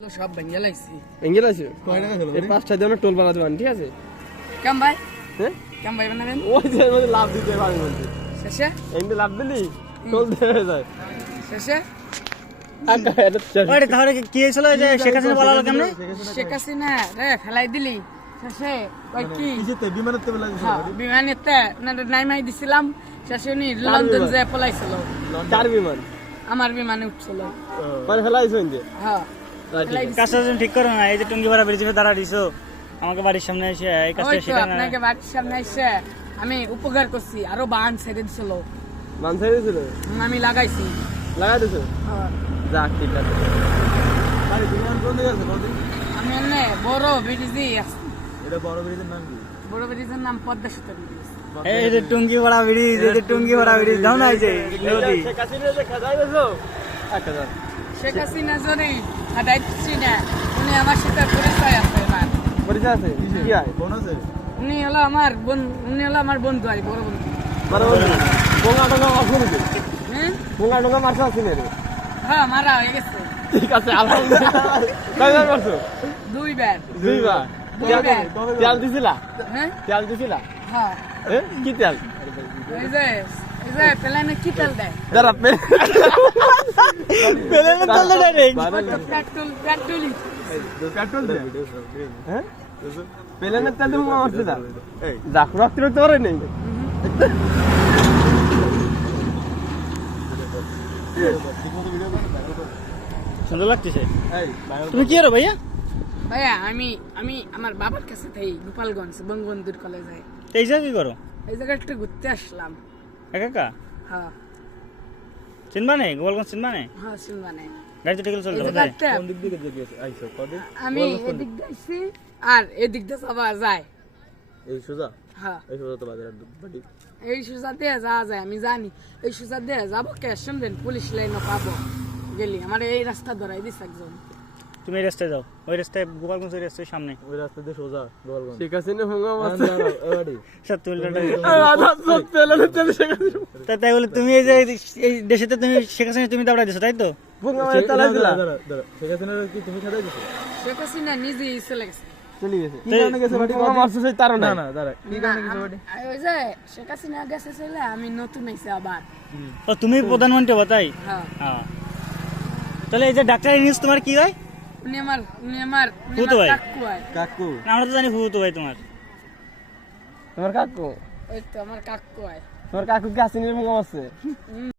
সব ভেঙে লাইছি ভেঙে লাইছো কয় টাকা হলো এই পাঁচটা দিয়ে আমরা টোল বানা দেবেন ঠিক আছে কেম ভাই হ্যাঁ কেম ভাই বানাবেন ওই যে এর মধ্যে লাভ দিতে পারি বলতে শেষে এমনি লাভ দিলি টোল দেবে যায় শেষে আচ্ছা এটা আরে তাহলে কি হয়েছিল যে শেখ হাসিনা বলা হলো কেমনে শেখ হাসিনা রে ফেলাই দিলি শেষে কই কি কিসেতে বিমানেতে বেলা দিছে হ্যাঁ বিমানেতে ওনাদের নাইমাই দিছিলাম শেষে উনি লন্ডন যে পলাইছিল চার বিমান আমার বিমানে উঠছিল মানে ফেলাইছো ইন্দে হ্যাঁ ফেলাই দিছি। কাজটা তুমি ঠিক করো না এই যে টুঙ্গি ভাড়া ব্রিজে দাঁড়া দিছো আমাকে বাড়ির সামনে এসে এই কাজটা ওই তো শেখা না আপনাকে বাড়ির সামনে এসে আমি উপকার করছি আরো বান ছেড়ে দিছিল মান ছেড়ে দিছিল আমি লাগাইছি লাগাই দিছো হ্যাঁ। যাক ঠিক আছে আরে বিমান কোন দিকে আছে কত আমি এনে বড় ব্রিজে আসছি এটা বড় ব্রিজের নাম কি বড় ব্রিজের নাম পদ্মা সেতু ব্রিজ এই যে টুঙ্গি ভাড়া ব্রিজ এই যে টুঙ্গি ভাড়া ব্রিজ দাও না এই যে নদী শেখ হাসিনা যে খাজাই দিছো 1000 শেখ হাসিনা যদি হাঁটাইছি না উনি আমার সাথে পরিচয় আছে না পরিচয় আছে কি হয় কোন আছে উনি হলো আমার উনি হলো আমার বন্ধু আর বড় বন্ধু বড় বন্ধু বোঙা টোঙা মারছো নাকি হ্যাঁ বোঙা টোঙা মারছো আসিনা রে হ্যাঁ মারা হয়ে গেছে ঠিক আছে আলহামদুলিল্লাহ কয়বার মারছো দুইবার দুইবার দুইবার তেল দিছিলা হ্যাঁ তেল দিছিলা হ্যাঁ কি তেল এই যে প্লেনে কি তেল দেয় দাঁড়া পেলে না চলে ডাইরেক্ট পেট্রোলই পেট্রোল দে হ্যাঁ পেলেনের তেল দিয়ে মারছে না যাক রক্ত রক্ত করে নেই সুন্দর লাগতেছে এই তুমি কি করো ভাইয়া ভাইয়া আমি আমার বাবার কাছে থাই গোপালগঞ্জ বঙ্গবন্ধুর কলেজে এই জায়গা কি করো এই জায়গাটা ঘুরতে আসলাম একা একা হ্যাঁ চিনবা নেই গোপালগঞ্জ চিনবা নেই হ্যাঁ শুনবানে গাড়িতে টিকেল চলতে এই হবে জায়গাটা কোন দিক থেকে গিয়েছে আইছো কত আমি এদিক দিয়ে আসছি আর এদিক দিয়ে যাওয়া যায় এই সুজা হ্যাঁ এই সুজা তো বাজার বাড়ি এই সুজা দিয়ে যাওয়া যায় আমি জানি এই সুজা দিয়ে যাবো কে শুনবেন পুলিশ লাইনও পাবো গেলি আমার এই রাস্তা ধরাই দিস একজন তুমি এই রাস্তায় যাও ওই রাস্তায় গোপালগঞ্জ ওই রাস্তায় সামনে ওই রাস্তা দিয়ে সোজা গোপালগঞ্জ শেখ হাসিনা ভঙ্গা মারছে সত্যি উল্টাটা আধা সব পেলেনের তেল শেখ হাসিনা তাই বলে তুমি এই যে এই দেশেতে তুমি শেখ হাসিনা তুমি দাবড়া দিছো তাই তো ভঙ্গা মারছে চালাই দিলা শেখ হাসিনার কি তুমি খাটাই দিছো শেখ হাসিনা নিজেই চলে গেছে চলে গেছে কি কারণে গেছে বাড়ি ভঙ্গা মারছে সেই তার না না না দাঁড়া কি কারণে গেছে বাড়ি ওই যে শেখ হাসিনা গেছে চলে আমি নতুন আইছি আবার ও তুমি প্রধানমন্ত্রী হবা তাই হ্যাঁ হ্যাঁ তাহলে এই যে ডাক্তার নিউজ তোমার কি হয় উনি আমার ফুতো ভাই। কাকু হয় কাকু না, আমরা তো জানি হু তো ভাই তোমার তোমার কাকু ওই তো আমার কাকু হয় তোমার কাকু কি হাসিনার ভঙ্গা মারছে